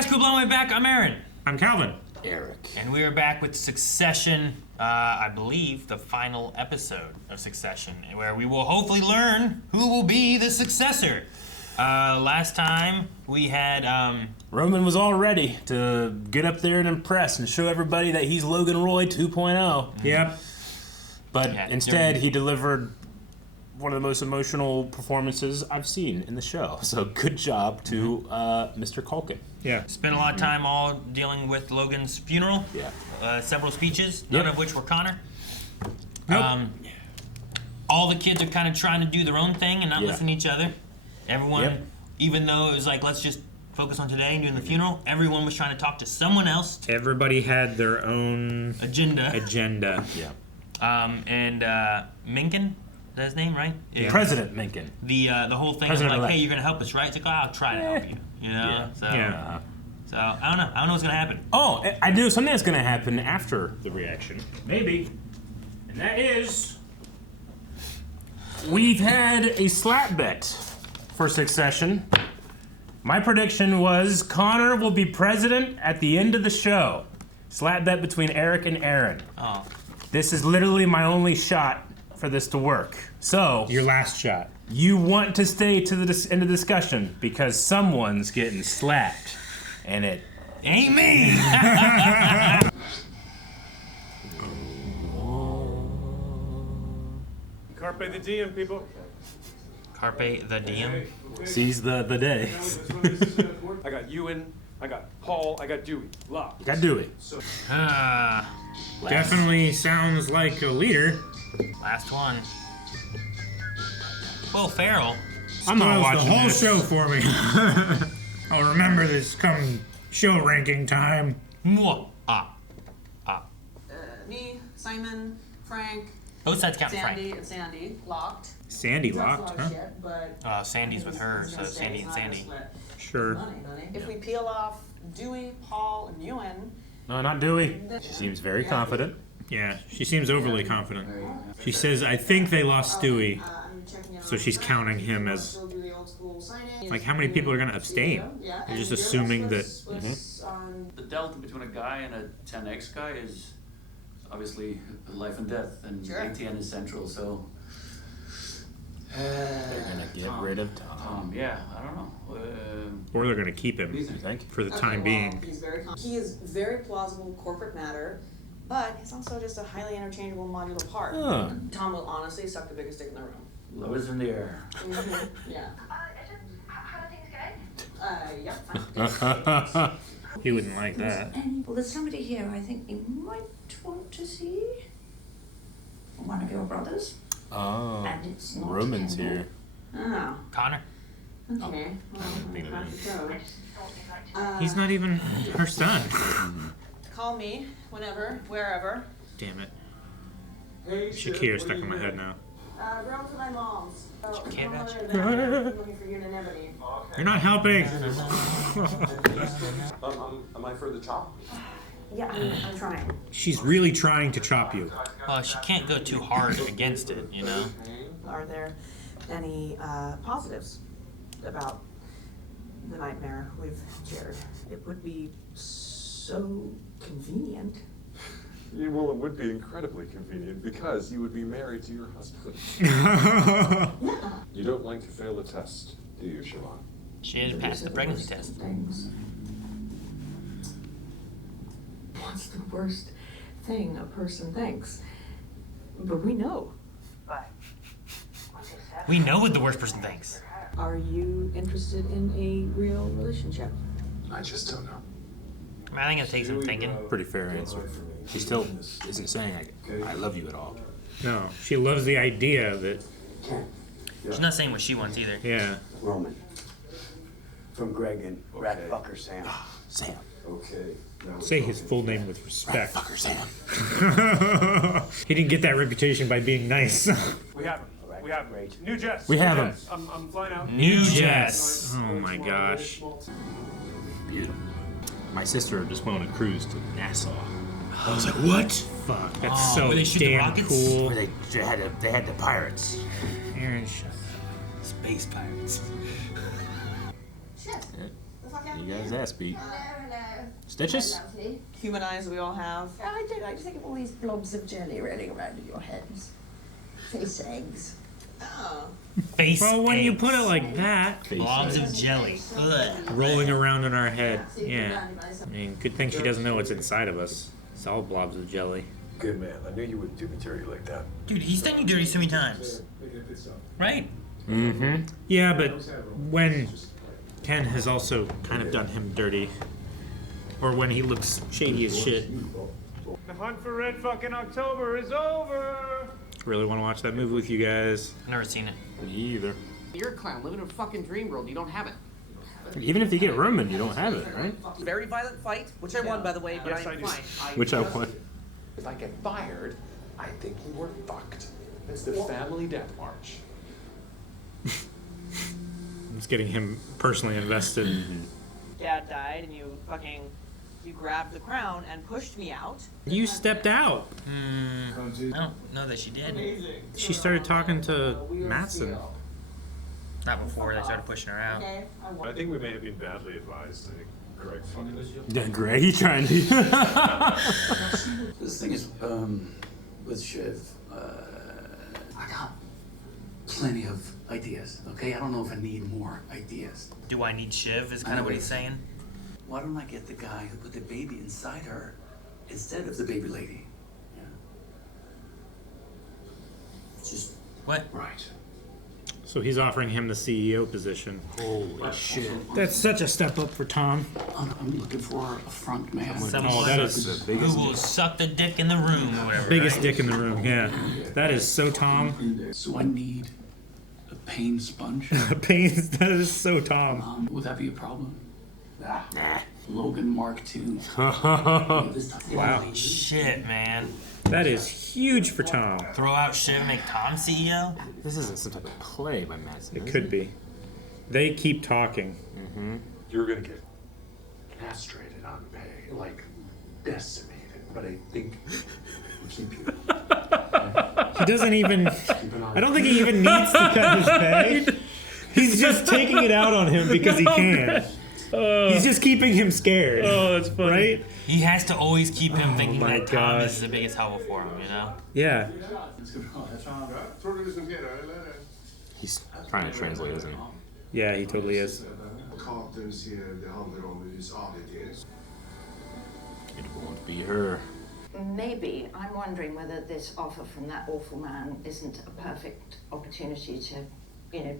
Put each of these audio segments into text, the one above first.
guys, cool blowing way back. I'm Aaron. I'm Calvin. Eric. And we are back with Succession, I believe the final episode of Succession, where we will hopefully learn who will be the successor. Last time we had... Roman was all ready to get up there and impress and show everybody that he's Logan Roy 2.0. Yep. But instead he delivered one of the most emotional performances I've seen in the show. So good job to Mr. Culkin. Yeah. Spent a lot of time all dealing with Logan's funeral. Yeah. Several speeches, none of which were Connor. Nope. All the kids are kind of trying to do their own thing and not listen to each other. Everyone, even though it was like, let's just focus on today and doing the funeral, everyone was trying to talk to someone else. Everybody had their own agenda. Yeah. And Mencken, is that his name, right? Yeah. President Mencken. The whole thing of like, hey, you're gonna help us, right? It's like, oh, I'll try to help you. You know? Yeah. So I don't know. I don't know what's gonna happen. Oh, I do something that's gonna happen after the reaction. Maybe. And that is, we've had a slap bet for Succession. My prediction was Connor will be president at the end of the show. Slap bet between Eric and Aaron. Oh. This is literally my only shot for this to work. So, Your last shot. you want to stay to the end of the discussion because someone's getting slapped. And it ain't me! Carpe the diem, people. Carpe the diem. seize the day. I got Ewan, I got Paul, I got Dewey. Locked. You gotta do it. Definitely sounds like a leader. Last one. Will Ferrell. I'm not Spoils watching the whole this. show for me. I'll remember this come show ranking time. Mwah. Me, Simon, Frank, Both sides count for Sandy, Frank. and Sandy locked. Sandy That's a lot locked, of huh? shit, but Sandy's with her, so Sandy and Sandy. Sure. Money. If we peel off Dewey, Paul, and Ewan, No, not Dewey. She seems very confident. Yeah, she seems overly confident. She says, I think they lost Stewie, so she's counting him as... Like, how many people are going to abstain? They're just assuming that... The delta between a guy and a 10X guy is obviously life and death, and ATN is central, so... They're gonna get rid of Tom. Yeah, I don't know. Or they're going to keep him You think? for the time being. he is very plausible corporate matter, but he's also just a highly interchangeable modular part. Huh. Tom will honestly suck the biggest dick in the room. Love is in the air. Yeah. How are things going? Yeah, fine. He wouldn't like that. Well, there's somebody here I think you might want to see. One of your brothers. Oh, And it's not Roman's Kendall. here. Oh, Connor. okay. He's not even her son. Call me whenever, wherever. Damn it. Shakir stuck in my head now. Room for my mom's. Can't match. Looking for unanimity. You're not helping. Am I for the chop? Yeah, I'm trying. She's really trying to chop you. Well, she can't go too hard against it, you know? Are there any positives about the nightmare we've shared? It would be so convenient. Yeah, well, it would be incredibly convenient because you would be married to your husband. You don't like to fail a test, do you, Siobhan? She had to pass the pregnancy test. Things. What's the worst thing a person thinks? But we know. We know what the worst person thinks. Are you interested in a real relationship? I just don't know. I think it takes some thinking. Pretty fair answer. She still isn't saying I love you at all. No, she loves the idea that, She's not saying what she wants either. yeah. Roman. From Greg and Rat Fucker Sam. Sam. Okay. Say his full name with respect. Fucker Sam. He didn't get that reputation by being nice. We have him. We have him. New Jess. We have him. I'm flying out. New Jess. Oh my gosh. Beautiful. My sister just went on a cruise to Nassau. I was like, what? Fuck, that's Oh, so where they shoot the damn rockets? cool. Where they had the pirates. Aaron, shut Space pirates. Shit. The fuck out You guys ass beat. Hello. Stitches? Lovely. Human eyes we all have. I don't like to think of all these blobs of jelly rolling around in your heads. Face eggs. Oh. Face Well, when you eggs. put it like that, Blobs of jelly. Ugh. rolling around in our head. Yeah. I mean, good thing she doesn't know what's inside of us. It's all blobs of jelly. Good man. I knew you wouldn't do me dirty like that. Dude, he's done you dirty so many times. Right? Mm-hmm. Yeah, but when Ken has also kind of done him dirty, or when he looks shady as shit. The hunt for Red fucking October is over! Really want to watch that movie with you guys. Never seen it. Me either. You're a clown, living in a fucking dream world. You don't have it. Even if you get rooming, you don't have it, right? Very violent fight, which I won, by the way, but Yes, I I'm do. fine. Which I want. If I get fired, I think you were fucked. It's the family death march. It's getting him personally invested. Dad died and you grabbed the crown and pushed me out. You stepped out. I don't know that she did. She started talking to Matsson. Not before they started pushing her out. I think we may have been badly advised. I think Greg fucking us. Yeah, Greg, you trying to... This thing is, with Shiv, I got plenty of ideas, okay? I don't know if I need more ideas. Do I need Shiv is kind of what he's saying. Why don't I get the guy who put the baby inside her instead of the baby lady? Yeah. It's just What? right. So he's offering him the CEO position. Holy shit. That's such a step up for Tom. I'm looking for a front man. Someone Oh, that is the biggest who will suck the dick in the room or whatever. biggest right? dick in the room. Yeah, that is so Tom. So I need a pain sponge. Pains. That is so Tom. Would that be a problem? Nah. Logan Mark II. Wow, Holy shit, man. that is huge for Tom. Throw out Shiv and make Tom CEO? This isn't some type of play by Matsson. It is could be. They keep talking. You're gonna get castrated on pay, like decimated. But I think we keep you. He doesn't even. I don't think he even needs to cut his pay. He's just taking it out on him because he can. He's just keeping him scared. Oh, that's funny. Right? He has to always keep him thinking my that Tom gosh. is the biggest help for him, you know? Yeah. He's trying to translate, isn't he? Yeah, he totally is. It won't be her. Maybe I'm wondering whether this offer from that awful man isn't a perfect opportunity to,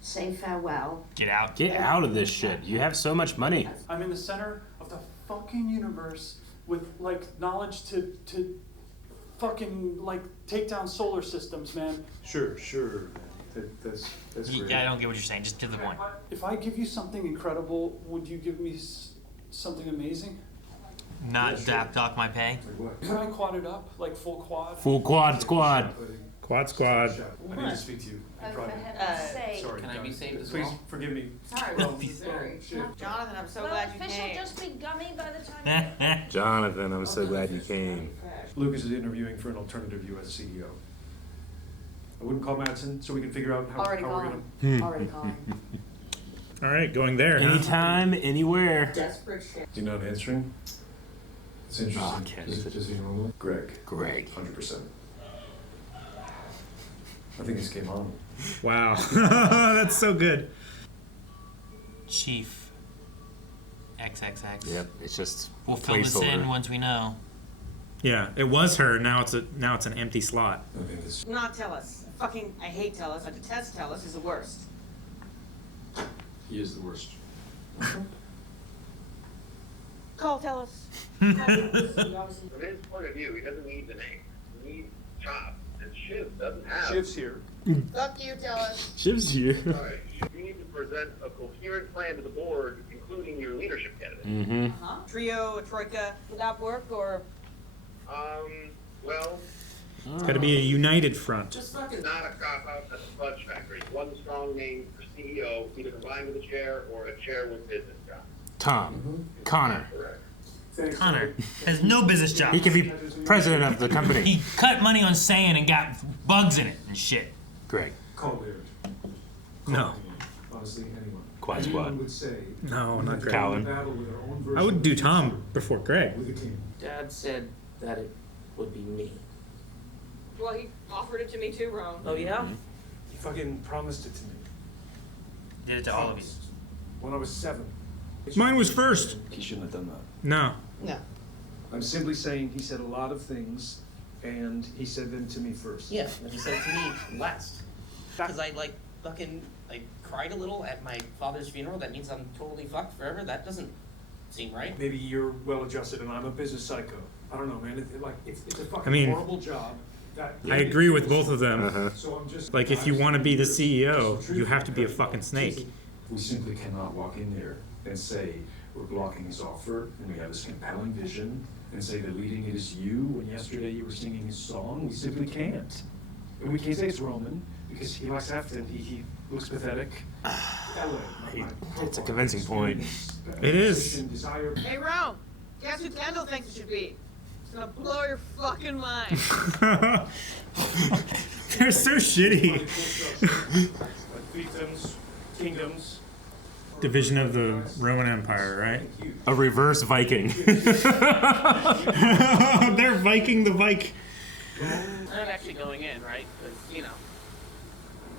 say farewell. Get out. Get out of this shit. You have so much money. I'm in the center of the fucking universe with knowledge to fucking take down solar systems, man. Sure. That's great. Yeah, I don't get what you're saying. Just to the point. If I give you something incredible, would you give me something amazing? Not dock my pay. Can I quad it up, full quad? Full quad squad. Quad squad. I need to speak to you in private. Sorry. Can I be saved as Please well? forgive me. Sorry, Jonathan, I'm so glad you came. just be gummy by the time. Jonathan, I'm so glad you came. Lucas is interviewing for an alternative U.S. CEO. I wouldn't call Matsson so we can figure out how Already we're calling. gonna. Already calling. All right, going there. Huh? Anytime, anywhere. Desperate shit. Do you not answering? It's interesting. Oh, okay. Does he normally? Greg. 100%. I think this came on. Wow, that's so good. Chief. XXX. Yep, it's just We'll fill this in placeholder. once we know. Yeah, it was her. Now it's an empty slot. Okay, this. Not Tellus. I hate Tellus. I detest Tellus. He's the worst. He is the worst. Call Tellus. From his point of view, he doesn't need the name. He needs chops. And Shiv doesn't have. Shiv's here. Fuck you, Tellus. Shiv's here. All right. You need to present a coherent plan to the board, including your leadership candidate. Mm-hmm. Huh? Trio, a troika. Would that work or? Well, It's got to be a united front. just fucking not a cop out at the fudge factory. One strong name for CEO, either combined with a chair or a chair with business job. Tom. Connor. Correct. Connor has no business job. He could be president of the company. He cut money on sand and got bugs in it and shit. Greg. Call Laird. No. Honestly, anyone. Quad Squad. would say No, not Greg. Calvin. battle with our own version I would do Tom before Greg. with the king. Dad said that it would be me. Well, he offered it to me too, Rome. Oh yeah? He fucking promised it to me. Did it to all of you. When I was 7. Mine was first. He shouldn't have done that. No. No. I'm simply saying he said a lot of things, and he said them to me first. Yeah, but he said it to me last. Because I cried a little at my father's funeral. That means I'm totally fucked forever. That doesn't seem right. Maybe you're well adjusted, and I'm a business psycho. I don't know, man. It's a fucking I mean, horrible job. I agree with both of them. So I'm just Like, if you want to be the CEO, you have to be a fucking snake. We simply cannot walk in there and say, we're blocking his offer, and we have this compelling vision, and say that leading it is you, when yesterday you were singing his song. We simply can't. And we can't say it's Roman, because he likes Afton. He looks pathetic. It's a convincing point. It is. Hey, Rome, guess who Kendall thinks it should be? It's gonna blow your fucking mind. They're so shitty. Fiefdoms, kingdoms. Division of the Roman Empire, right? A reverse Viking. They're Viking the Vike. I'm actually going in, right? But, you know,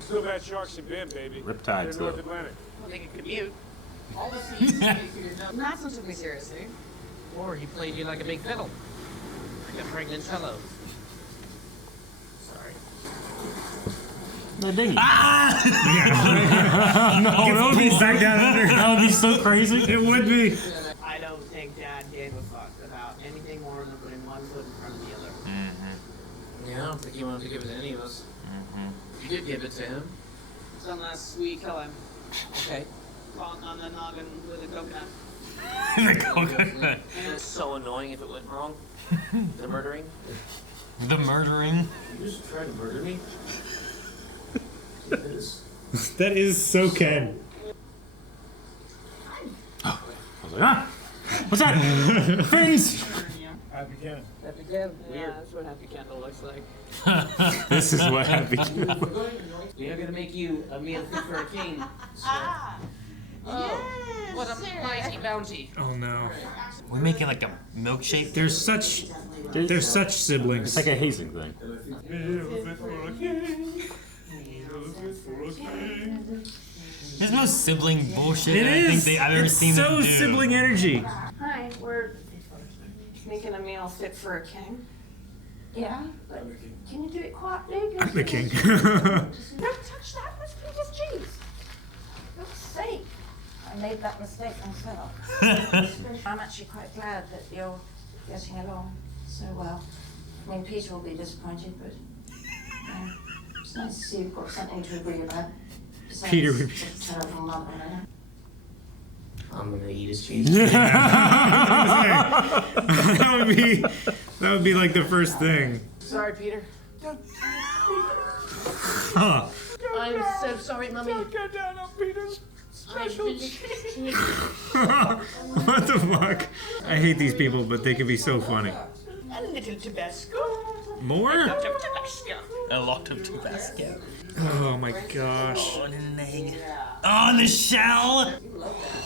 Still bad sharks in Bend, baby. Riptide They're still. North Atlantic. they can commute. All the scenes Matsson took me seriously. Or he played you like a big fiddle. Like a pregnant cello. Sorry. The dinghy. No, that would be back down under. That would be so crazy. It would be. I don't think Dad gave a fuck about anything more than putting one foot in front of the other. Yeah, I don't think he wanted to give it to any of us. You did give it to him. It's unless we kill him. Okay. On the noggin with a coconut. The coconut. It's so annoying if it went wrong. The murdering. The murdering. You just tried to murder me? That is so Ken. I was like, ah! What's that? Fins! Happy Ken. Happy Candle. Yeah, that's what Happy Candle looks like. This is what happy. We are gonna make you a meal fit for a king. So. Yes, What a mighty bounty. Oh no. We're making like a milkshake. They're such siblings. It's like a hazing thing. There's no sibling bullshit It that I is. think I've ever It's seen so them do. sibling energy. Hi, we're making a meal fit for a king. Yeah, but can you do it quietly? I'm the king. Don't touch that, that's Peter's cheese. For God's sake. I made that mistake myself. I'm actually quite glad that you're getting along so well. I mean, Peter will be disappointed, but it's nice to see you've got something to agree about. Besides, Peter would be- it's a terrible mother, isn't it? I'm gonna eat his cheese. That would be like the first thing. Sorry, Peter. Huh. I'm so sorry, Mummy. Go down on Peter's special cheese. What the fuck? I hate these people, but they can be so funny. A little Tabasco. More? Tabasco. A lot of Tabasco. Oh my gosh. Oh, and an egg. Oh, and the shell.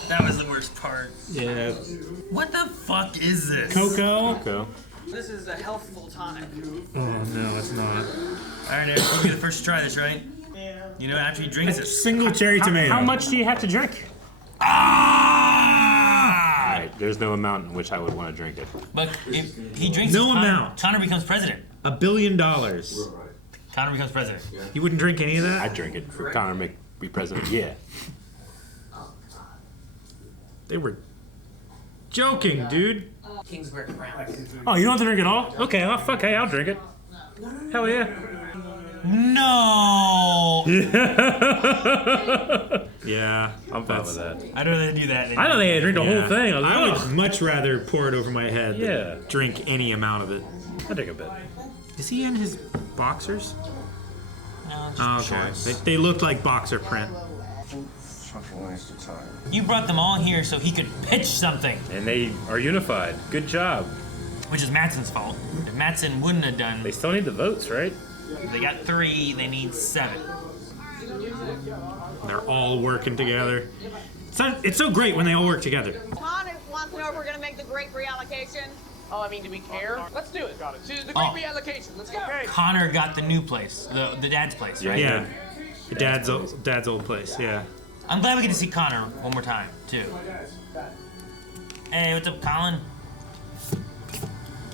That was the worst part. Yeah. What the fuck is this? Coco? This is a healthful time. Oh no, it's not. All right, Eric, you get the first to try this, right? Yeah. You know, after he drinks it. Single cherry tomato. How much do you have to drink? Ah! Alright, there's no amount in which I would want to drink it. But if he drinks No it, Connor- amount. Connor becomes president. $1 billion. Connor becomes president. You wouldn't drink any of that? I'd drink it for Connor to be president. Yeah. They were joking, dude. Kingsburg Crown. Oh, you don't have to drink it all? Okay, well, fuck, hey, I'll drink it. Hell yeah. No! Yeah, I'm fine with that. I'd rather do that than I don't think I drink the whole thing. I was I like, would much rather pour it over my head Yeah. than drink any amount of it. I'll take a bit. Is he in his boxers? No, just Oh, okay. shorts. They look like boxer print. Fucking waste of time. You brought them all here so he could pitch something, And they are unified. Good job. which is Matsson's fault. If Matsson wouldn't have done, They still need the votes, right? they got 3, they need 7. They're all working together. It's so great when they all work together. Con wants to know if we're gonna make the great reallocation. Oh, I mean, do we care? Let's do it. Got it. To the Oh. great reallocation. Let's go. Connor got the new place, the dad's place, right? Yeah. The dad's old place, yeah. I'm glad we get to see Connor one more time, too. Hey, what's up, Colin?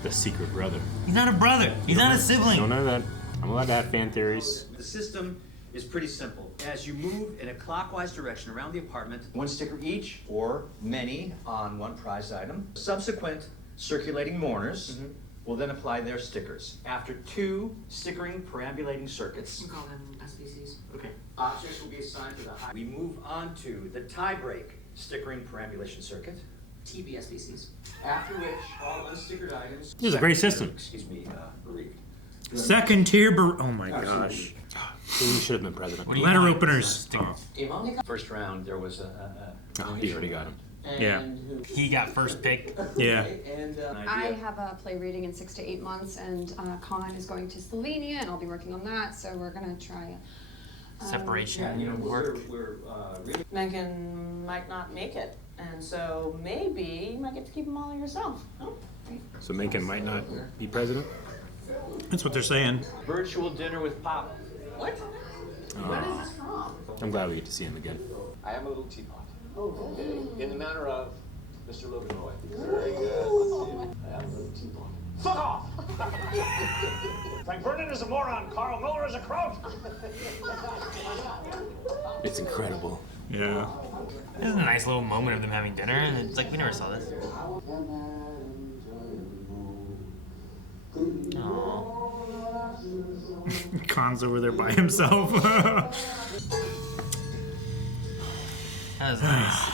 The secret brother. He's not a brother. He's not a sibling. Don't know that. I'm allowed to have fan theories. The system is pretty simple. As you move in a clockwise direction around the apartment, one sticker each or many on one prize item. Subsequent circulating mourners will then apply their stickers. After 2 stickering perambulating circuits, We call them SPCs. okay, objects will be assigned to the high. We move on to the tie-break stickering perambulation circuit. TBSPCs. After which all unstickered items. This is a great system. Excuse me, bereaved. Second tier. Oh my gosh. He should have been president. Letter openers. Oh. First round, there was Oh, he already got him. Yeah. He got first pick. Yeah. And I have a play reading in 6 to 8 months, and Con is going to Slovenia, and I'll be working on that. So we're gonna try. Separation work. Megan might not make it, and so maybe you might get to keep them all yourself. Oh. So Macon might not be president? That's what they're saying. virtual dinner with Pop. What? What is this from? I'm glad we get to see him again. I am a little teapot. Oh. In the manner of Mr. Logan Roy. Very good. I am a little teapot. Fuck off! Frank Vernon is a moron. Carl Miller is a croak. It's incredible. Yeah. This is a nice little moment of them having dinner, and it's like we never saw this. Aww. Con's over there by himself. That was nice.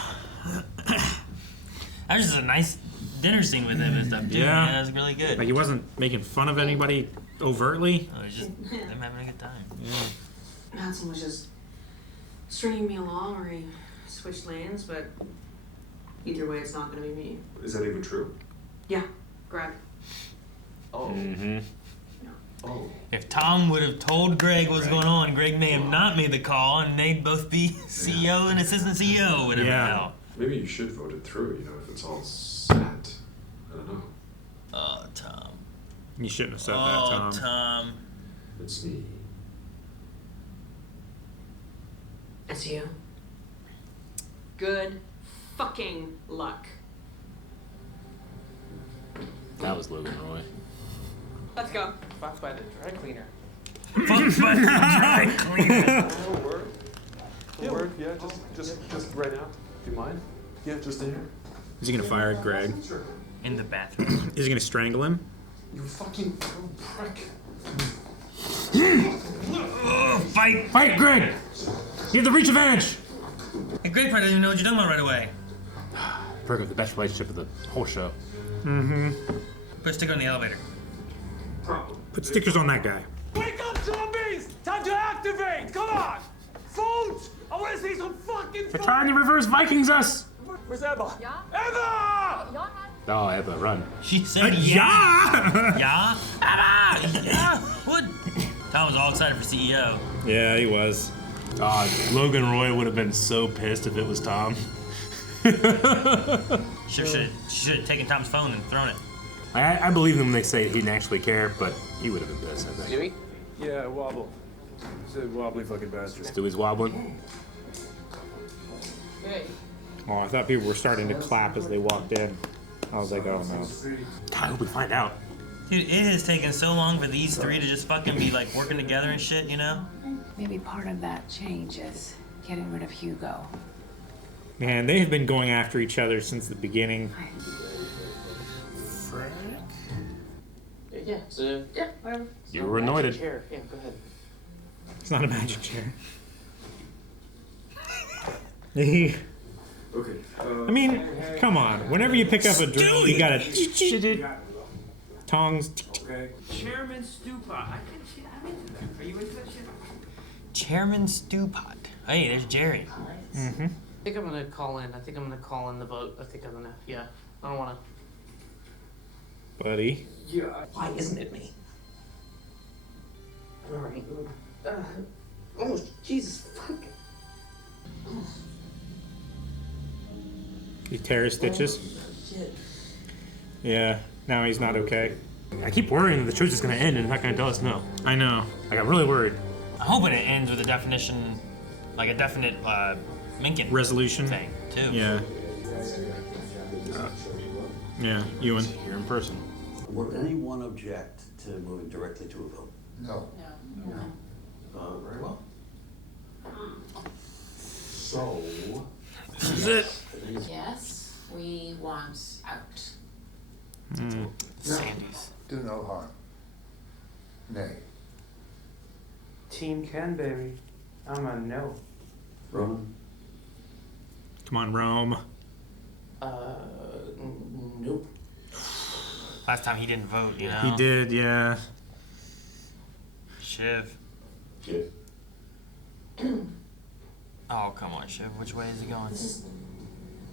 That was just a nice dinner scene with him and stuff, too. Yeah. That was really good. Like he wasn't making fun of anybody overtly. Oh, it was just them having a good time. Yeah. Matsson was just stringing me along, or he switched lanes, but either way, it's not gonna be me. Is that even true? Yeah, Greg. Oh. Mm-hmm. Oh. If Tom would have told Greg what was going on, Greg may have not made the call, and they'd both be CEO and assistant CEO, whatever the hell. Maybe you should vote it through, you know, if it's all set. I don't know. Oh, Tom. You shouldn't have said that, Oh, Tom. Tom. It's me. It's you. Good fucking luck. That was Logan Roy. Let's go. Fucked by the dry cleaner. Fucked by the dry cleaner. It'll work. It'll work, yeah, just right now. Do you mind? Yeah, just in here. Is he gonna fire Greg? In the bathroom. Is he gonna strangle him? You fucking prick. Fight! Fight, Greg! You have the reach advantage! Hey, Greg probably doesn't even know what you're talking about right away. Perk of the best relationship of the whole show. Mm-hmm. Put a sticker on the elevator. Put stickers on that guy. Wake up, zombies! Time to activate! Come on! Vote! I want to see some fucking They're trying to reverse Vikings us! Where's Ebba? Yeah? Ebba! Oh, Ebba, run. She said yeah! Yeah? Ah, yeah! What? Tom was all excited for CEO. Yeah, he was. Logan Roy would have been so pissed if it was Tom. She should have taken Tom's phone and thrown it. I believe them when they say he didn't actually care, but he would have been pissed, I think. Stewie? Yeah, wobble. He's a wobbly fucking bastard. Stewie's wobbling. Hey. Oh, I thought people were starting to clap as they walked in. I was like, oh no. I hope we find out. Dude, it has taken so long for these three to just fucking be like working together and shit, you know? Maybe part of that change is getting rid of Hugo. Man, they have been going after each other since the beginning. Yeah, so, yeah, whatever. You were anointed. Chair. Yeah, go ahead. It's not a magic chair. Okay. I mean, come on. Whenever you pick up a drill, you gotta tongs. Okay. Chairman Stupa. I into that. Are you into that shit? Chairman Stewpot. Hey, there's Jerry. Mm-hmm. I think I'm gonna call in. I think I'm gonna call in the vote. I don't wanna. Buddy. Yeah. Why isn't it me? Alright. Oh, Jesus, fuck. He tear his stitches. Shit. Yeah, now he's not okay. I keep worrying that the show's just gonna end and it's not gonna tell us no. I know. I got really worried. I'm hoping it ends with a definition, like a definite Minkin resolution thing too. Yeah. Yeah, Ewan. Here in person. Would anyone object to moving directly to a vote? No. Very well. So. This is it. Yes, we want out. Sandy's. Do no harm. Nay. Team Canberry. I'm a no. Roman? Come on, Rome. Nope. Last time he didn't vote, you know? He did, yeah. Shiv. Shiv. Oh, come on, Shiv. Which way is he going? This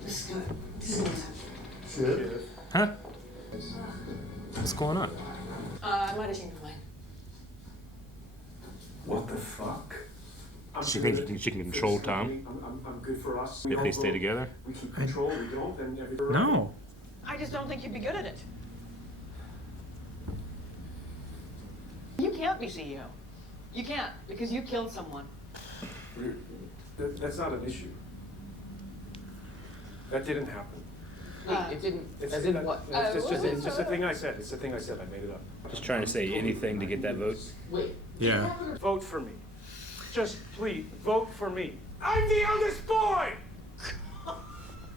is gonna happen. Shiv. Huh? What's going on? I might have changed my mind. What the fuck? She thinks she can control Tom I'm good for us. if they stay together? We keep control, we don't, then everything. No. I just don't think you'd be good at it. You can't be CEO. You can't, because you killed someone. That's not an issue. That didn't happen. Wait, it didn't. It's, As in what? It's just a thing I said. It's a thing I said. I made it up. Just trying to say anything to get that vote. Wait. Yeah. Vote for me. Just please, vote for me. I'm the eldest boy!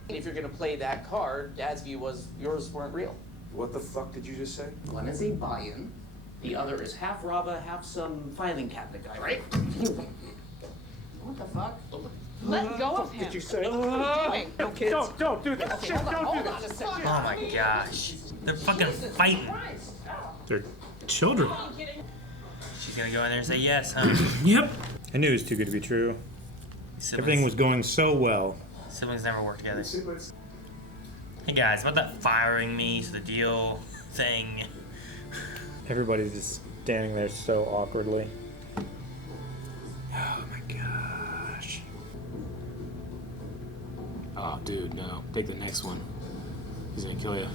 If you're gonna play that card, Dad's view was yours weren't real. What the fuck did you just say? One is a buy-in. The other is half Rava, half some filing cabinet guy, right? What the fuck? Let go of him. Did you say? What are you doing? No, kids. Don't do this. Okay, Shit, hold on, don't do hold on this. a second. Oh my gosh. They're fucking fighting. They're children. She's gonna go in there and say yes, huh? Yep. I knew it was too good to be true. Everything was going so well. Siblings never work together. Hey guys, about that firing me to the deal thing? Everybody's just standing there so awkwardly. Oh my gosh. Oh, dude, no. Take the next one. He's gonna kill you.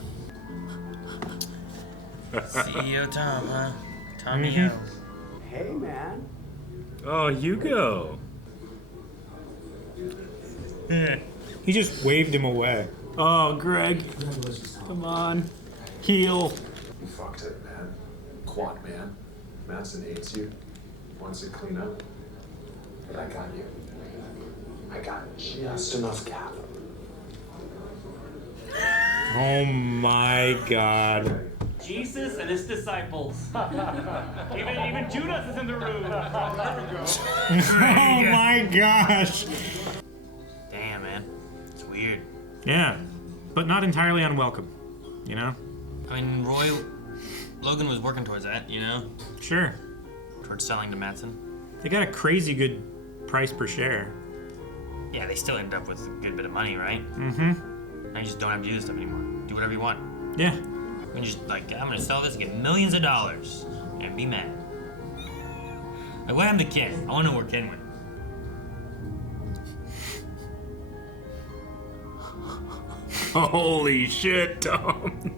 CEO Tom, huh? Tommy O. Hey, man. Oh, Hugo. He just waved him away. Oh, Greg. Come on. Heal. You fucked it, man. Quad man. Matsson hates you. Wants to clean up. But I got you. I got just enough capital. Oh my god. Jesus and his disciples. even Judas is in the room. Oh my gosh. Damn, man. It's weird. Yeah, but not entirely unwelcome, you know? I mean, Logan was working towards that, you know? Sure. Towards selling to Matsson. They got a crazy good price per share. Yeah, they still end up with a good bit of money, right? Mm-hmm. Now you just don't have to do this stuff anymore. Do whatever you want. Yeah. You can just, like, I'm gonna sell this and get millions of dollars and be mad. Like, what happened to Ken? I wanna know where Ken went. Holy shit, Tom.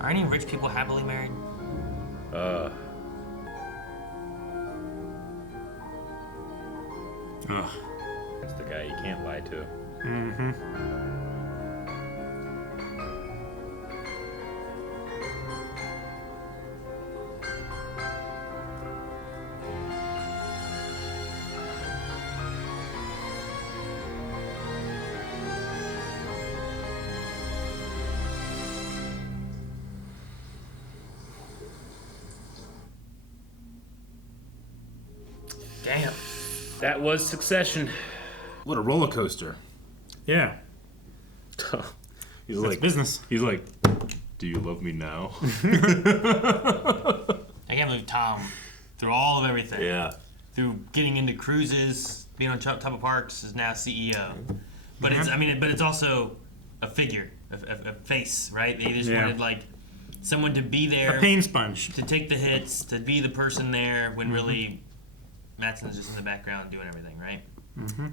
Are any rich people happily married? Ugh. That's the guy you can't lie to. Mm-hmm. Damn. That was Succession. What a roller coaster. Yeah. He's That's like business. He's like, do you love me now? I can't believe Tom, through all of everything, Yeah. through getting into cruises, being on top of parks, is now CEO. But it's, I mean, but it's also a figure, a face, right? They just wanted like someone to be there, A pain sponge. to take the hits, to be the person there when really Matsson's just in the background doing everything, right?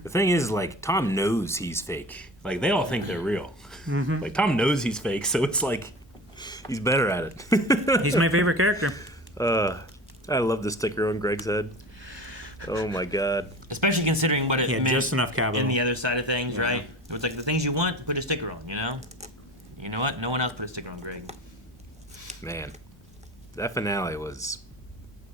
The thing is, like, Tom knows he's fake. Like, they all think they're real. Mhm. Like, Tom knows he's fake, so it's like, he's better at it. He's my favorite character. I love the sticker on Greg's head. Oh my god. Especially considering what it meant just enough capital. in the other side of things, right? It was like the things you want, put a sticker on, you know? You know what? No one else put a sticker on Greg. Man, that finale was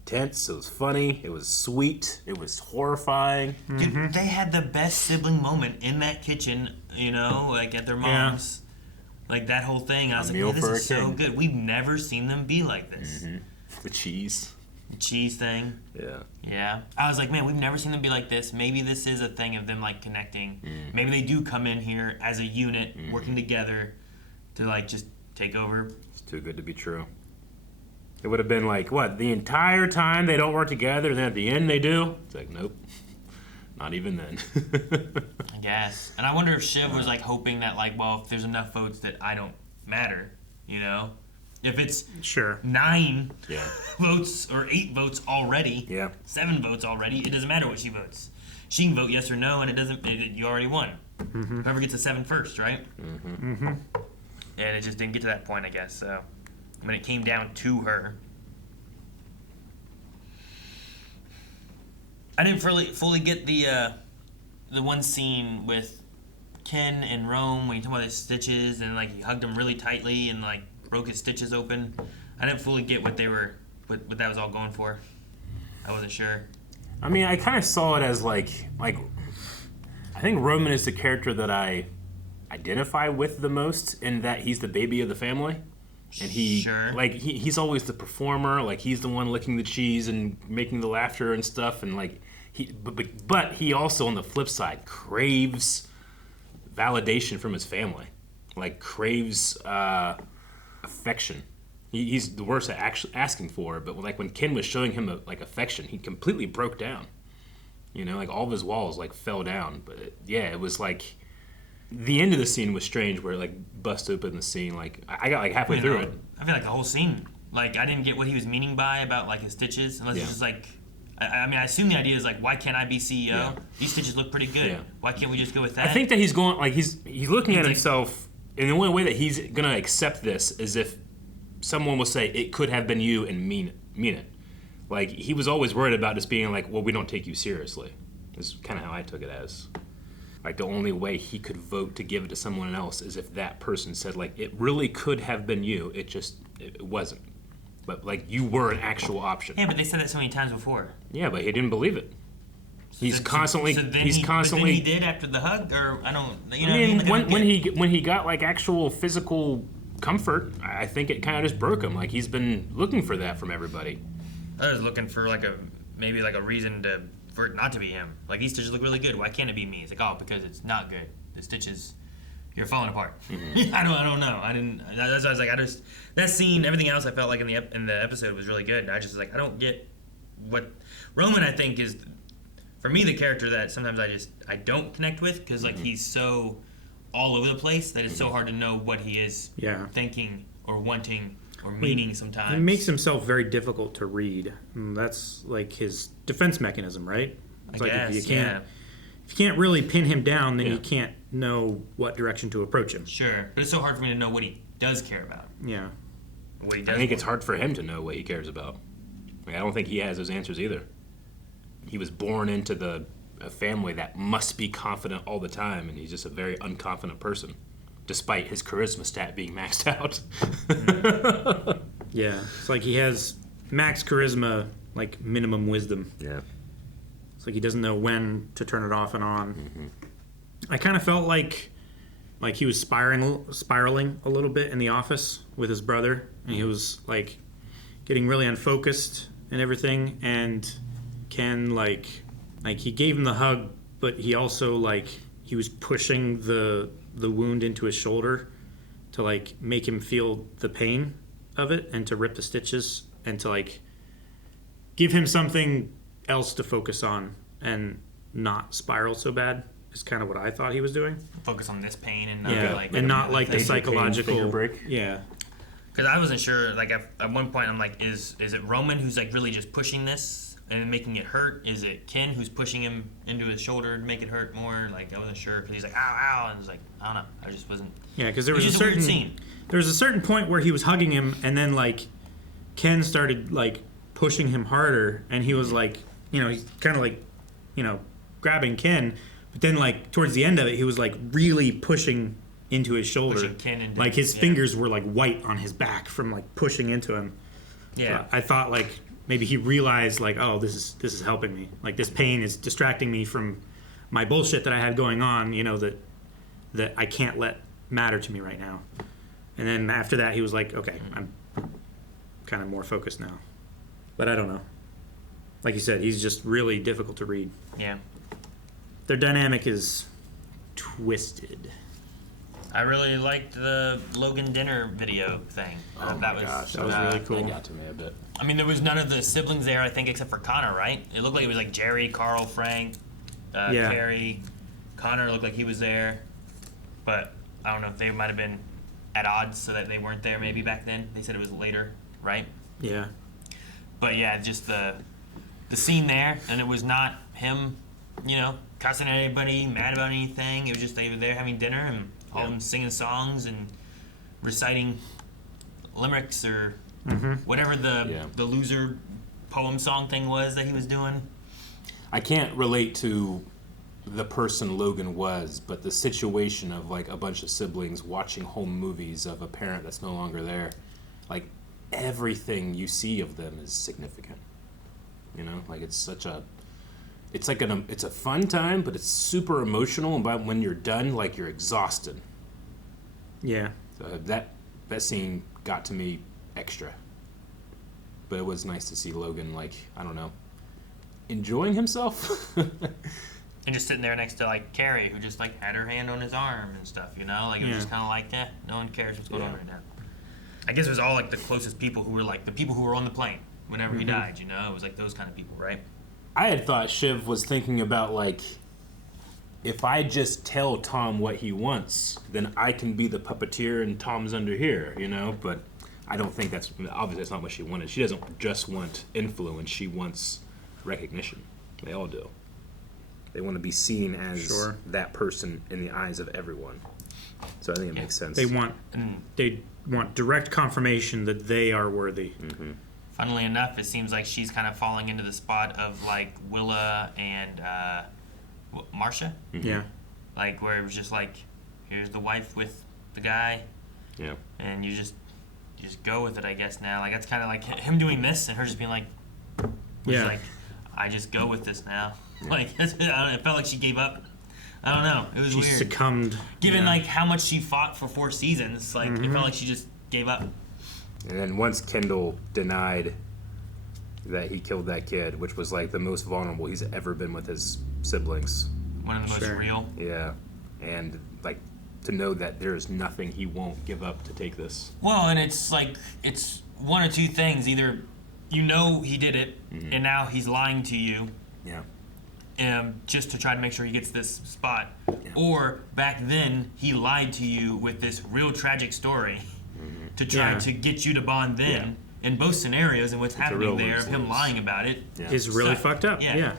tense, it was funny, it was sweet, it was horrifying. Dude, they had the best sibling moment in that kitchen, you know, like at their mom's. Like that whole thing. I was like, meal man, this for is a so king. good. We've never seen them be like this. The cheese. The cheese thing. Yeah. Yeah. I was like, man, we've never seen them be like this. Maybe this is a thing of them like connecting. Maybe they do come in here as a unit, working together to like just take over. It's too good to be true. It would have been like, what, the entire time they don't work together, and then at the end they do? It's like, nope. Not even then. I guess. And I wonder if Shiv was like hoping that like, well, if there's enough votes that I don't matter, you know? If it's 9 votes or 8 votes already, 7 votes already, it doesn't matter what she votes. She can vote yes or no, and it doesn't. You already won. Whoever gets a 7 first, right? And it just didn't get to that point, I guess. So when it came down to her, I didn't fully get the one scene with Ken and Rome when he talked about his stitches and like he hugged him really tightly and like broke his stitches open. I didn't fully get what that was all going for. I wasn't sure. I mean, I kind of saw it as like I think Roman is the character that I identify with the most in that he's the baby of the family. And he's always the performer, like he's the one licking the cheese and making the laughter and stuff, and like but he also on the flip side craves validation from his family, like craves affection. He's the worst at actually asking for it, but like when Ken was showing him like affection, he completely broke down. You know, like all of his walls like fell down. But it was like the end of the scene was strange, where it like bust open the scene. Like I got like halfway through it. I feel like the whole scene, like I didn't get what he was meaning by about like his stitches, unless it's just like. I mean, I assume the idea is like, why can't I be CEO? Yeah. These stitches look pretty good. Yeah. Why can't we just go with that? I think that he's going like he's looking at himself, and the only way that he's gonna accept this is if someone will say it could have been you and mean it. Like he was always worried about just being like, well, we don't take you seriously. Is kind of how I took it as. Like the only way he could vote to give it to someone else is if that person said like, it really could have been you. It wasn't. But like you were an actual option. Yeah, but they said that so many times before. Yeah, but he didn't believe it. He's But constantly. then he did after the hug, or I don't. You know I mean, what I mean? when he got like actual physical comfort, I think it kind of just broke him. Like he's been looking for that from everybody. I was looking for like maybe a reason for it not to be him. Like these stitches look really good. Why can't it be me? It's like, oh, because it's not good. The stitches, you're falling apart. I don't know. I didn't. That's why I was like, that scene. Everything else I felt like in the episode was really good. And I just was like, I don't get what Roman. I think is for me the character that sometimes I don't connect with because like he's so all over the place that it's so hard to know what he is thinking or wanting or meaning sometimes. He makes himself very difficult to read. And that's like his defense mechanism, right? It's like if you can't really pin him down, then you can't know what direction to approach him. Sure, but it's so hard for me to know what he does care about. Yeah. What he does I think it's hard for him to know what he cares about. Like, I don't think he has those answers either. He was born into a family that must be confident all the time, and he's just a very unconfident person, despite his charisma stat being maxed out. Yeah, it's like he has max charisma, like minimum wisdom. Yeah. It's like he doesn't know when to turn it off and on. I kind of felt like he was spiraling a little bit in the office with his brother, and he was like getting really unfocused and everything. And Ken like he gave him the hug, but he also like he was pushing the wound into his shoulder to like make him feel the pain of it and to rip the stitches and to like give him something else to focus on and not spiral so bad is kind of what I thought he was doing. Focus on this pain and not not like the psychological break. Yeah. Because I wasn't sure. Like at one point, I'm like, is it Roman who's like really just pushing this and making it hurt? Is it Ken who's pushing him into his shoulder to make it hurt more? Like, I wasn't sure, because he's like, ow, ow, and it's like, I don't know. I just wasn't... Yeah, because there was just a certain weird scene. There was a certain point where he was hugging him, and then, like, Ken started, like, pushing him harder, and he was like, you know, he's kind of like, you know, grabbing Ken, but then, like, towards the end of it, he was, like, really pushing into his shoulder. Pushing Ken into... Like, his fingers were, like, white on his back from, like, pushing into him. Yeah. So I thought, like, maybe he realized, like, oh, this is helping me. Like, this pain is distracting me from my bullshit that I had going on, you know, that I can't let matter to me right now. And then after that, he was like, okay, I'm kind of more focused now. But I don't know. Like you said, he's just really difficult to read. Yeah. Their dynamic is twisted. I really liked the Logan dinner video thing. Oh that my gosh, that was really cool. That got to me a bit. I mean, there was none of the siblings there, I think, except for Connor, right? It looked like it was like Jerry, Carl, Frank, Yeah. Carrie. Connor looked like he was there. But I don't know if they might have been at odds so that they weren't there maybe back then. They said it was later, right? Yeah. But yeah, just the scene there, and it was not him, you know, cussing at anybody, mad about anything. It was just they were there having dinner and all of them singing songs and reciting limericks or whatever the loser poem song thing was that he was doing. I can't relate to the person Logan was, but the situation of like a bunch of siblings watching home movies of a parent that's no longer there, like everything you see of them is significant. You know, like it's a fun time, but it's super emotional. And when you're done, like you're exhausted. Yeah. So that scene got to me extra. But it was nice to see Logan, like, I don't know, enjoying himself. And just sitting there next to like Carrie, who just like had her hand on his arm and stuff, you know? Like it was just kind of like, no one cares what's going on right now. I guess it was all like the closest people who were like the people who were on the plane whenever he died, you know? It was like those kind of people, right? I had thought Shiv was thinking about like, if I just tell Tom what he wants, then I can be the puppeteer and Tom's under here, you know? But I don't think obviously that's not what she wanted. She doesn't just want influence, she wants recognition. They all do. They want to be seen as that person in the eyes of everyone. So I think it makes sense. They want direct confirmation that they are worthy. Mm-hmm. Funnily enough, it seems like she's kind of falling into the spot of like Willa and Marcia. Mm-hmm. Yeah. Like where it was just like, here's the wife with the guy. Yeah. And you just go with it, I guess now. Like that's kind of like him doing this and her just being like, like, I just go with this now. Yeah. Like I don't know, it felt like she gave up. I don't know. It was weird. She succumbed. Given like how much she fought for 4 seasons, like it felt like she just gave up. And then once Kendall denied that he killed that kid, which was like the most vulnerable he's ever been with his siblings. One of the most real. Yeah. And like to know that there is nothing he won't give up to take this. Well, and it's like, it's one or two things. Either you know he did it, and now he's lying to you. Yeah. Just to try to make sure he gets this spot. Yeah. Or back then, he lied to you with this real tragic story to try to get you to bond then. Yeah. In both scenarios and what's happening there, of him lying about it. Is really fucked up. Yeah.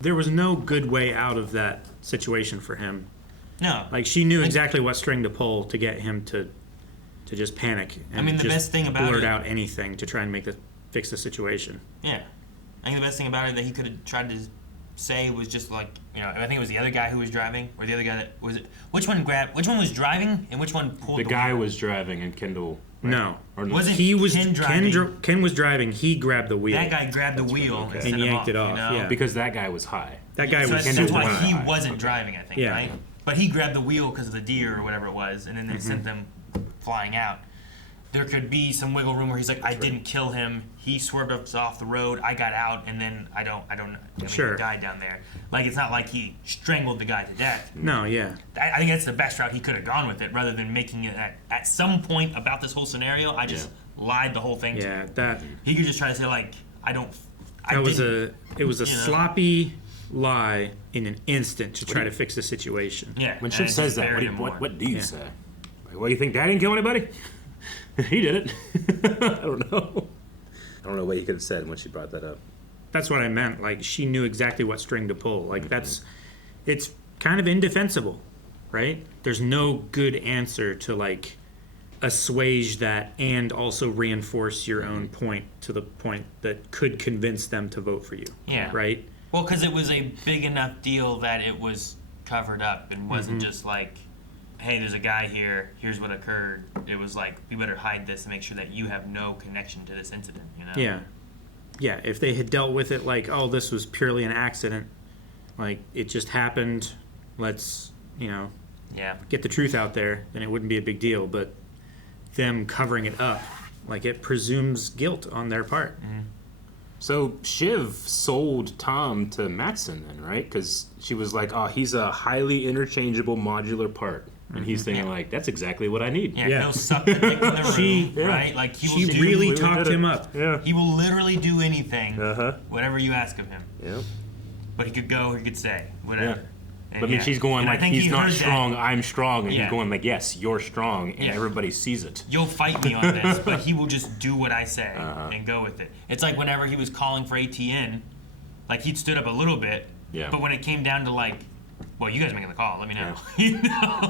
There was no good way out of that situation for him. No. Like, she knew exactly what string to pull to get him to just panic. And I mean, the just best thing about blurt out anything to try and fix the situation. Yeah. I think the best thing about it that he could have tried to say was just like, you know, I think it was the other guy who was driving, or the other guy that was it. Which one was driving, and which one pulled the guy wheel? was driving, and Kendall. Right? No, wasn't he was Ken driving? Ken was driving. He grabbed the wheel. That guy grabbed the wheel and yanked it off. You know? Yeah, because that guy was high. That guy was. That's why he wasn't driving, I think. Yeah. Right. But he grabbed the wheel because of the deer or whatever it was, and then they sent them flying out. There could be some wiggle room where he's like, I didn't kill him. He swerved us off the road. I got out, and then I mean, he died down there. Like, it's not like he strangled the guy to death. No, yeah. I think that's the best route he could have gone with it, rather than making it at some point about this whole scenario. I just lied the whole thing. Yeah, that. He could just try to say like, It was a sloppy lie in an instant to try to fix the situation. Yeah. When Shiv says that, what do you say? Like, what do you think? Dad didn't kill anybody? He did it. I don't know. I don't know what he could have said when she brought that up. that's what I meant. Like, she knew exactly what string to pull. Like, it's kind of indefensible, right? There's no good answer to, like, assuage that and also reinforce your own point to the point that could convince them to vote for you. Yeah. Right? Well, because it was a big enough deal that it was covered up and wasn't just like, hey, there's a guy here, here's what occurred. It was like, we better hide this and make sure that you have no connection to this incident, you know? Yeah. Yeah, if they had dealt with it like, oh, this was purely an accident, like, it just happened, let's, get the truth out there, then it wouldn't be a big deal. But them covering it up, like, it presumes guilt on their part. So Shiv sold Tom to Matsson then, right? Because she was like, oh, he's a highly interchangeable modular part. And he's thinking, like, that's exactly what I need. Yeah, he'll suck the dick in the room, right? Like, he will really talked him up. Yeah. He will literally do anything, whatever you ask of him. Yeah. But he could go, he could say, whatever. Yeah. But I mean, she's going like, he's not strong, I'm strong. And he's going like, yes, you're strong, and everybody sees it. You'll fight me on this, but he will just do what I say and go with it. It's like whenever he was calling for ATN, like, he'd stood up a little bit, but when it came down to, like, well, you guys are making the call, let me know.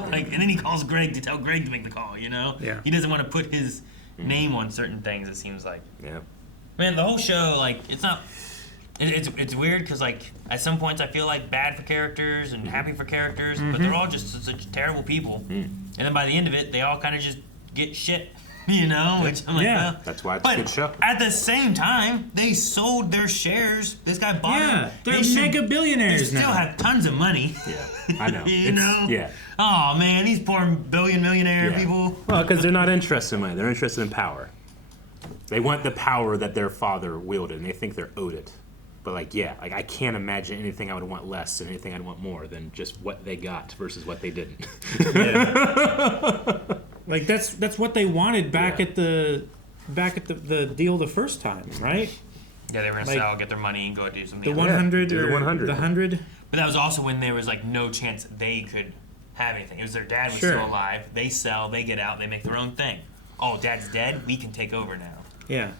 Like, and then he calls Greg to tell Greg to make the call, you know? Yeah. He doesn't want to put his name on certain things, it seems like. Yeah. Man, the whole show, like, it's not... It's weird because, like, at some points I feel like bad for characters and happy for characters, but they're all just such terrible people. And then by the end of it, they all kind of just get shit, you know? Which I'm like, well, that's why it's a good show. At the same time, they sold their shares. This guy bought them. They're mega billionaires now. They still now. have tons of money. Yeah, I know. You know? Yeah. Oh, man, these poor millionaire people. Well, because they're not interested in money. They're interested in power. They want the power that their father wielded, and they think they're owed it. But, like, I can't imagine anything I would want less and anything I'd want more than just what they got versus what they didn't. Like, that's what they wanted back at the deal the first time, right? Yeah, they were gonna sell, get their money, and go do something. The 100 or the 100. But that was also when there was, like, no chance they could have anything. It was their dad was still alive. They sell, they get out, they make their own thing. Oh, dad's dead. We can take over now. Yeah.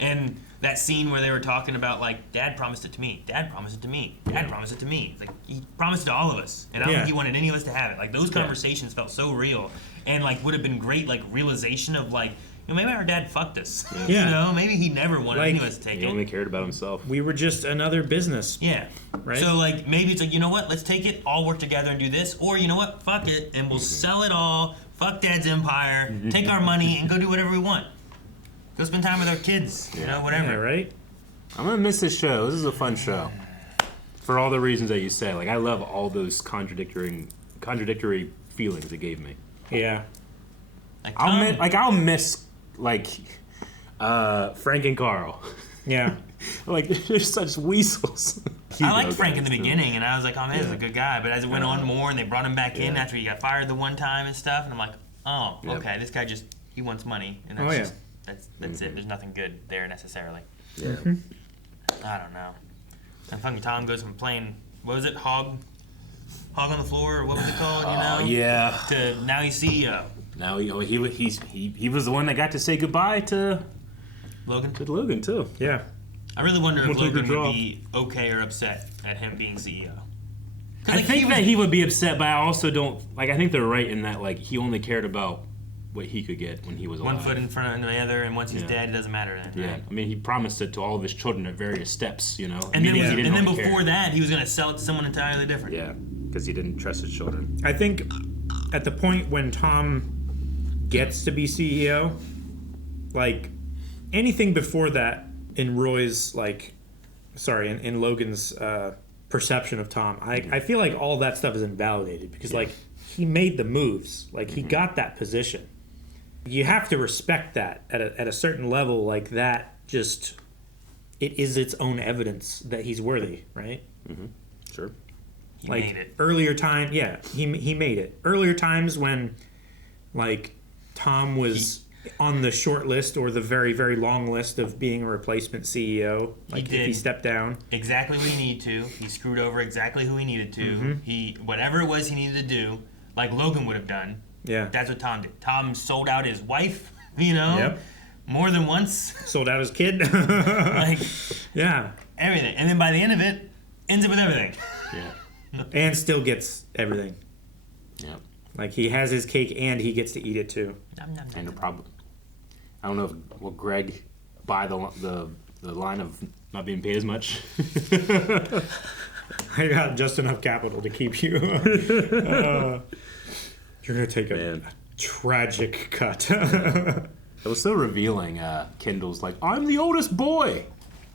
And that scene where they were talking about, like, Dad promised it to me. Dad promised it to me. Dad promised it to me. It's like, he promised it to all of us. And I don't think he wanted any of us to have it. Like, those conversations felt so real. And, like, would have been great, like, realization of, like, maybe our dad fucked us. Yeah. You know? Maybe he never wanted Like, any of us to take He it. only cared about himself. We were just another business. Yeah. Right? So, like, maybe it's like, you know what? Let's take it, all work together and do this. Or, you know what? Fuck it, and we'll sell it all. Fuck Dad's empire. Take our money and go do whatever we want. Go spend time with our kids. You know, whatever. Yeah, right? I'm going to miss this show. This is a fun show. For all the reasons that you say. Like, I love all those contradictory feelings it gave me. Yeah. I'll miss Frank and Carl. Yeah. Like, they're such weasels. I liked Frank in the beginning, and I was like, oh, man, he's a good guy. But as it went on more, and they brought him back in after he got fired the one time and stuff, and I'm like, oh, okay, this guy he wants money. And that's that's it. There's nothing good there necessarily. Yeah. I don't know. And fucking Tom goes from playing, what was it, Hog on the Floor, or what was it called, you know? Yeah. To now he's CEO. Now he was the one that got to say goodbye to Logan? To Logan, too. Yeah. I really wonder if Logan would be okay or upset at him being CEO. I think that he would be upset, but I also don't, I think they're right in that, he only cared about what he could get when he was alive. One foot in front of the other, and once he's dead, it doesn't matter then. Yeah, right? I mean, he promised it to all of his children at various steps, you know. And then before that, he was going to sell it to someone entirely different. Yeah, because he didn't trust his children. I think at the point when Tom gets to be CEO, anything before that in Roy's, in Logan's perception of Tom, I feel like all that stuff is invalidated because, he made the moves. He got that position. You have to respect that at a certain level. That just, it is its own evidence that he's worthy, right? Mm-hmm. Sure. He made it. Earlier time, he made it. Earlier times when, Tom was on the short list or the very, very long list of being a replacement CEO, if he stepped down. Exactly what he needed to. He screwed over exactly who he needed to. Mm-hmm. He, whatever it was he needed to do, like Logan would have done. Yeah. That's what Tom did. Tom sold out his wife, more than once. Sold out his kid. Yeah. everything. And then by the end of it, ends up with everything. Yeah. And still gets everything. Yeah. Like, he has his cake and he gets to eat it too. And a problem. I don't know if will Greg buy the line of not being paid as much. I got just enough capital to keep you. You're gonna take a tragic cut. It was so revealing. Kendall's like, I'm the oldest boy.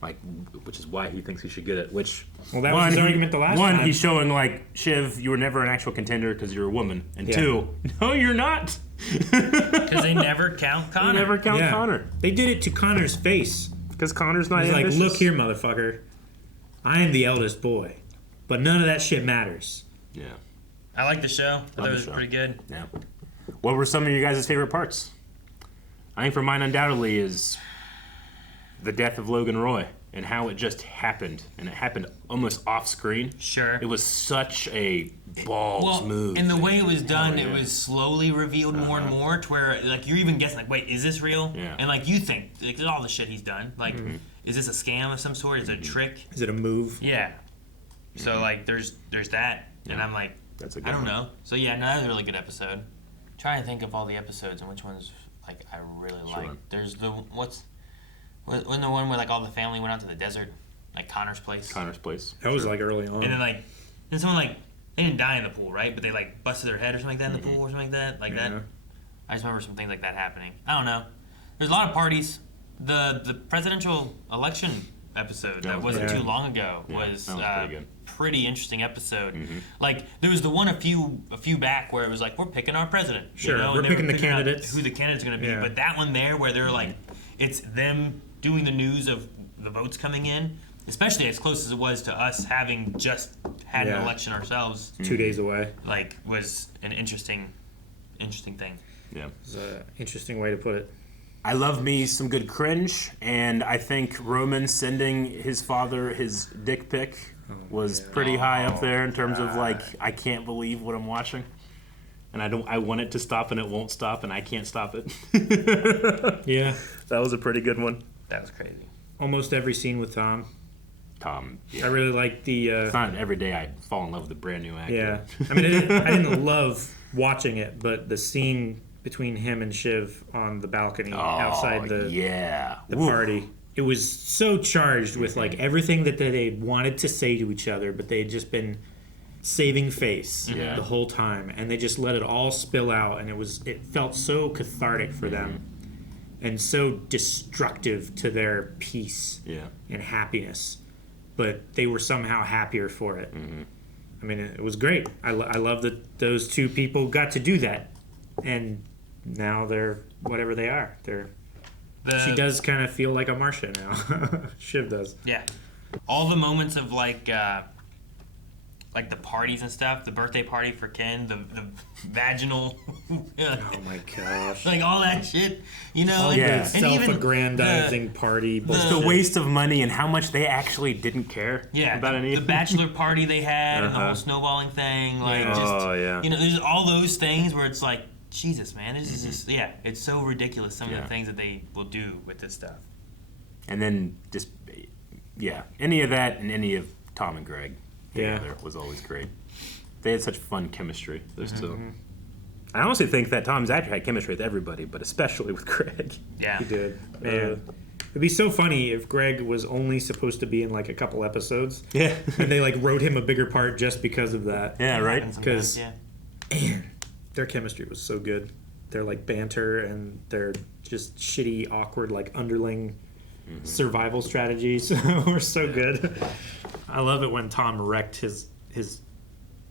Like, which is why he thinks he should get it. Which, well, that was his argument the last time. One, he's showing like, Shiv, you were never an actual contender because you're a woman. And two, no, you're not. Because they never count Connor. They never count Connor. They did it to Connor's face. Because Connor's not He's ambitious. like, look here, motherfucker. I am the eldest boy. But none of that shit matters. Yeah. I like the show. I thought it was pretty good. Yeah. What were some of you guys' favorite parts? I think for mine, undoubtedly, is the death of Logan Roy and how it just happened. And it happened almost off screen. Sure. It was such a balls move. And the way it was done, it was slowly revealed more and more to where, like, you're even guessing, like, wait, is this real? Yeah. And, like, you think, like, all the shit he's done. Like, is this a scam of some sort? Is it a trick? Is it a move? Yeah. So, like, there's that. And I'm like, that's a good I don't one. know. So, yeah, no, that was a really good episode. Trying to think of all the episodes and which ones, like, I really liked. There's the, wasn't the one where, like, all the family went out to the desert? Like, Connor's place? Connor's place. That was, like, early on. And then, like, then someone, like, they didn't die in the pool, right? But they, like, busted their head or something like that in the pool or something like that. Like that. I just remember some things like that happening. I don't know. There's a lot of parties. The presidential election episode that wasn't too long ago was pretty interesting episode. Like, there was the one a few back where it was like, we're picking our president. Sure, you know? we're picking the candidates. Who the candidate's going to be. But that one there where they're like, it's them doing the news of the votes coming in, especially as close as it was to us having just had an election ourselves. 2 days away. Like, was an interesting thing. Yeah. It's an interesting way to put it. I love me some good cringe, and I think Roman sending his father his dick pic was pretty high up there in terms of, like, I can't believe what I'm watching. And I want it to stop and it won't stop and I can't stop it. Yeah. That was a pretty good one. That was crazy. Almost every scene with Tom. Yeah. I really like the... it's not every day I fall in love with a brand new actor. Yeah. I mean, I didn't love watching it, but the scene between him and Shiv on the balcony outside the party, it was so charged with, like, everything that they wanted to say to each other, but they had just been saving face the whole time, and they just let it all spill out, and it felt so cathartic for them and so destructive to their peace and happiness, but they were somehow happier for it. I mean, it was great. I love that those two people got to do that, and now they're whatever they are. She does kind of feel like a Marcia now. Shiv does. Yeah. All the moments of, like the parties and stuff, the birthday party for Ken, the vaginal... oh my gosh. Like, all that shit, you know? And self-aggrandizing party. The waste of money and how much they actually didn't care about anything. The bachelor party they had and the whole snowballing thing. Like, you know, there's all those things where it's like, Jesus, man, this is just, it's so ridiculous, some of the things that they will do with this stuff. And then just, any of that and any of Tom and Greg together was always great. They had such fun chemistry, those two. I honestly think that Tom's actually had chemistry with everybody, but especially with Greg. Yeah. He did. Man. It'd be so funny if Greg was only supposed to be in, like, a couple episodes. Yeah. And they, like, wrote him a bigger part just because of that. Yeah, right? Because, man, their chemistry was so good. Their, like, banter and their just shitty, awkward, like, underling survival strategies were so good. I love it when Tom wrecked his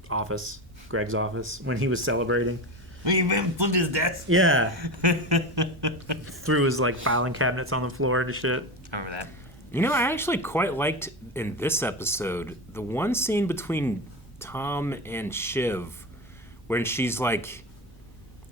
office, Greg's office, when he was celebrating. He flipped his desk? Yeah. Threw his, like, filing cabinets on the floor and shit. I remember that. You know, I actually quite liked in this episode the one scene between Tom and Shiv when she's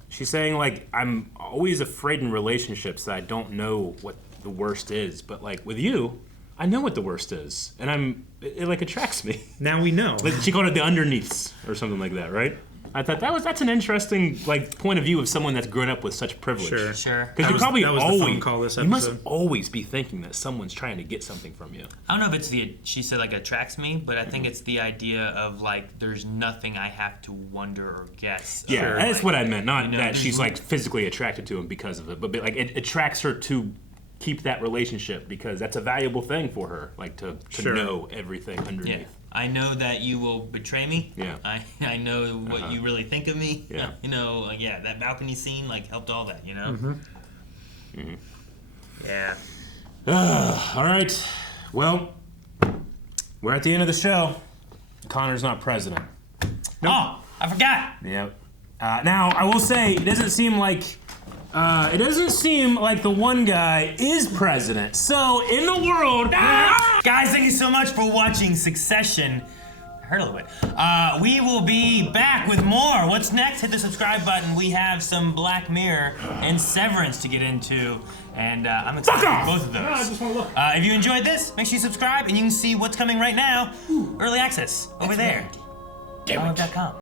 saying, like, I'm always afraid in relationships that I don't know what the worst is, but, like, with you, I know what the worst is, and it like attracts me. Now we know. Like, she called it the underneaths or something like that, right? I thought that's an interesting like point of view of someone that's grown up with such privilege. Sure. Because you probably that was the always phone call this you must episode. always be thinking that someone's trying to get something from you. I don't know if it's she said like attracts me, but I think it's the idea of like there's nothing I have to wonder or guess. Yeah, or, that's like, what I meant. Not you know, that she's like physically attracted to him because of it, but like it attracts her to keep that relationship because that's a valuable thing for her, like to know everything underneath. Yeah. I know that you will betray me. Yeah. I know what you really think of me. Yeah. You know, like, yeah, that balcony scene like helped all that, you know? Yeah. All right. Well, we're at the end of the show. Connor's not president. Oh, I forgot. Yep. Now, I will say, it doesn't seem like the one guy is president. So, in the world... Guys, thank you so much for watching Succession. I heard a little bit. We will be back with more. What's next? Hit the subscribe button. We have some Black Mirror and Severance to get into. And I'm excited for both of those. I just want to look. If you enjoyed this, make sure you subscribe and you can see what's coming right now. Early access over there. Damn it.